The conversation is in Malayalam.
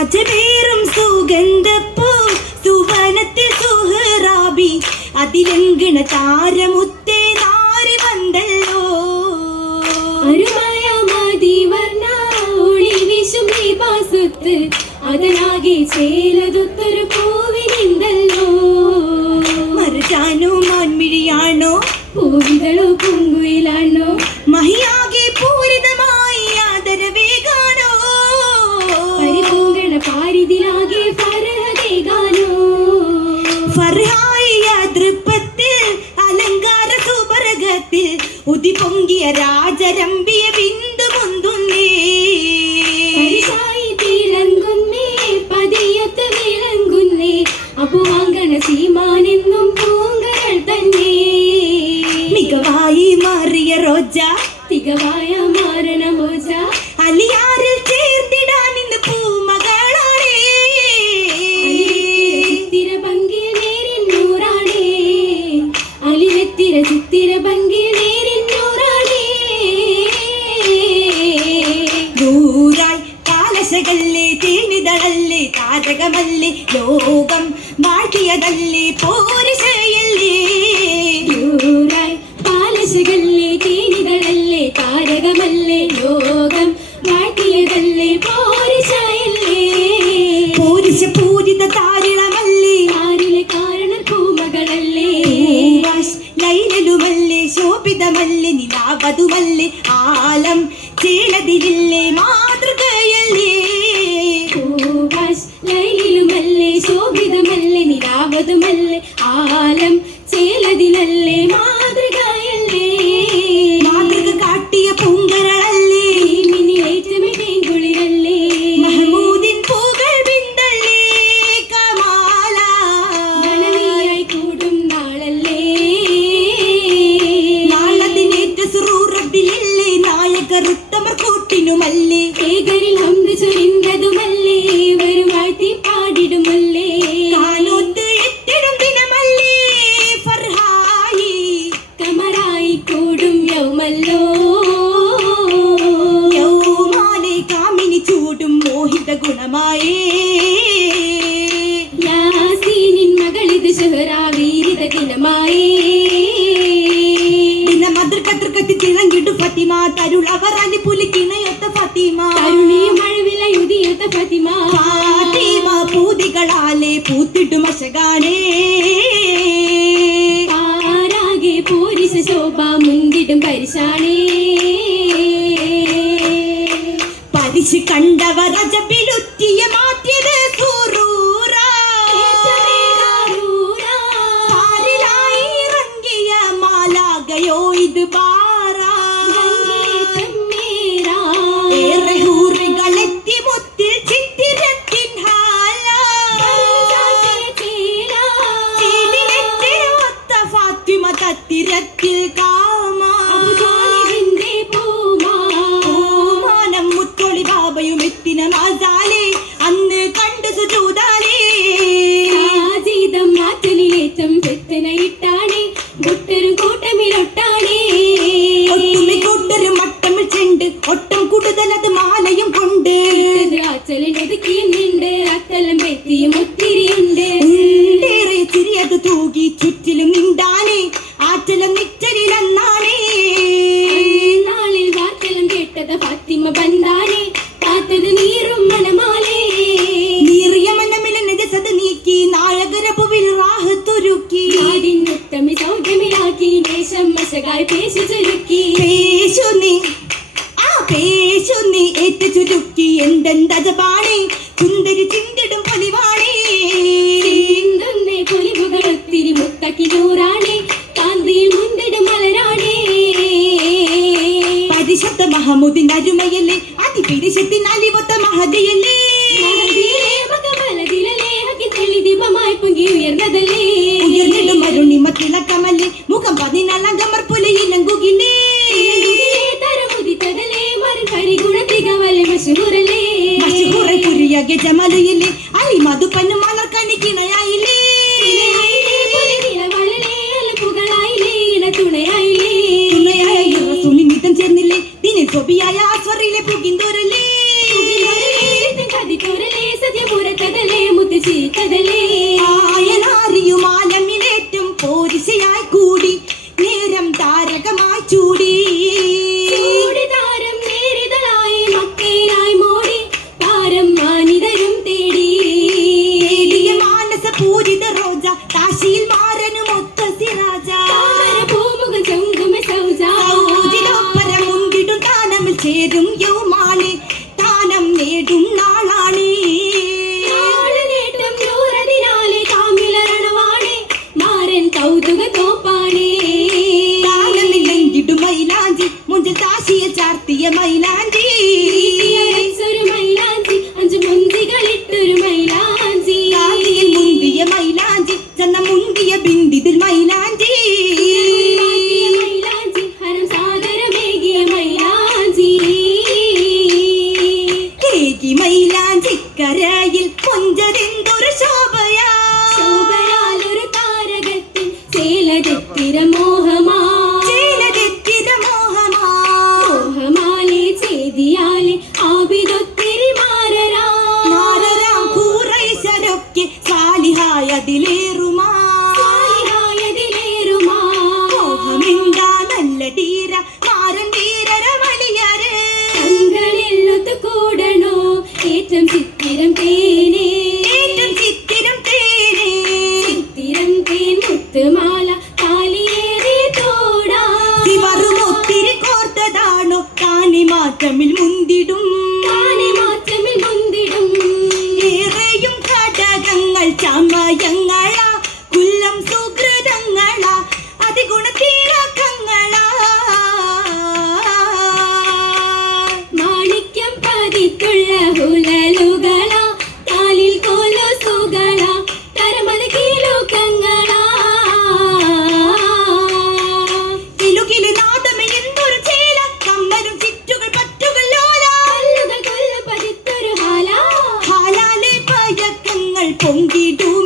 അജവേറും സുഗന്ധപ്പൂ സുവനത്തിൽ സുഹറാബി. അതിലെങ്കിണ താരമുത്തേ നാരി വന്നല്ലോ. അതനാകെ ചേലതൊത്തൊരു പൊങ്കിയ രാജരമ്പിയ ബിന്ദു പരിശായി തിളങ്ങുന്നേ പതിയത്ത് വിളങ്ങുന്നേ. അപ്പുവാങ്കണ സീമാനെന്നും പൂങ്കകൾ തന്നെ. മികവായി മാറിയ റോജ തികവായ മാറണ മോജ അലിയാറിൽ ശോഭിതമല്ലേ നിലാവതുമല്ലേ ആലം? ചേലതിരില്ലേ മാതൃകയല്ലേ? ശോഭിതമല്ലേ നിലാവതുമല്ലേ ആലം? ചേലതിലല്ലേ ഫത്തിമ തരുൾ അവർ അലി പുലിക്കിണയൊത്ത ഫത്തിമ കരുണിയും മഴവിലയുതിയൊത്ത ഫത്തിമ. ഫാത്തിമ പൂതികളാലെ പൂത്തിട്ടു മശകാണേ ആരാകെ പൂരിശ ശോഭ മുന്തിടും പരിശാണേ പരിശു കണ്ടവ അജബിലുറ്റിയ മശകായി പേശു ചുരുക്കി പേശു നീ ആ പേശു നീ ഏറ്റു ചുരുക്കി. എന്തെന്തജപാണേ സുന്ദരി ചിന്തിടും പൊലിവാണി. പൊലിവുകൾ ഒത്തിരി മുത്തക്കി നൂറാണി. കാന്തിയിൽ മുന്തിടും മലരാണി. പരിശുദ്ധ മഹമുദിൻ അരുമയല്ലേ അതിപിരിശത്തിൻ അലിവത്ത മഹതിയല്ലേ. ഉയർന്നതല്ലേ. ഉയർന്നിടും അരുണിമ തിളക്കമല്ലേ മുഖം പതിനാലങ്കമർ പുലയിലങ്കുകിലേ ജമലയില്ലേ അലി. തുണയായ ചേർന്നില്ലേ ദിനെ സ്വബിയായ ആസ്വറിയിലെ പുകിന്തോരല്ലേ 祝你。ചിത്തിര മോഹമാ ചേലതെത്തിര മോഹമാ മോഹമാലെ ചേതിയാലെ ആബിദൊത്തിരി മാരരാ. മാരരാ ഭൂറൈശരൊക്കെ സാലിഹായതിലേറുമാ. സാലിഹായതിലേറുമാ. മോഹമെന്താ കൂടണോ? ഏറ്റം ചിത്തിരം തേനെ. ഏറ്റം ചിത്തിരം തേനെ. ചിത്തിരം തേൻ മുത്തുമാ ചമയങ്ങള കുല്ലം സുഹൃതങ്ങള അതിഗുണതീരക്കങ്ങള മാണിക്യം പതിത്തുള്ള ഉലലോ 红的都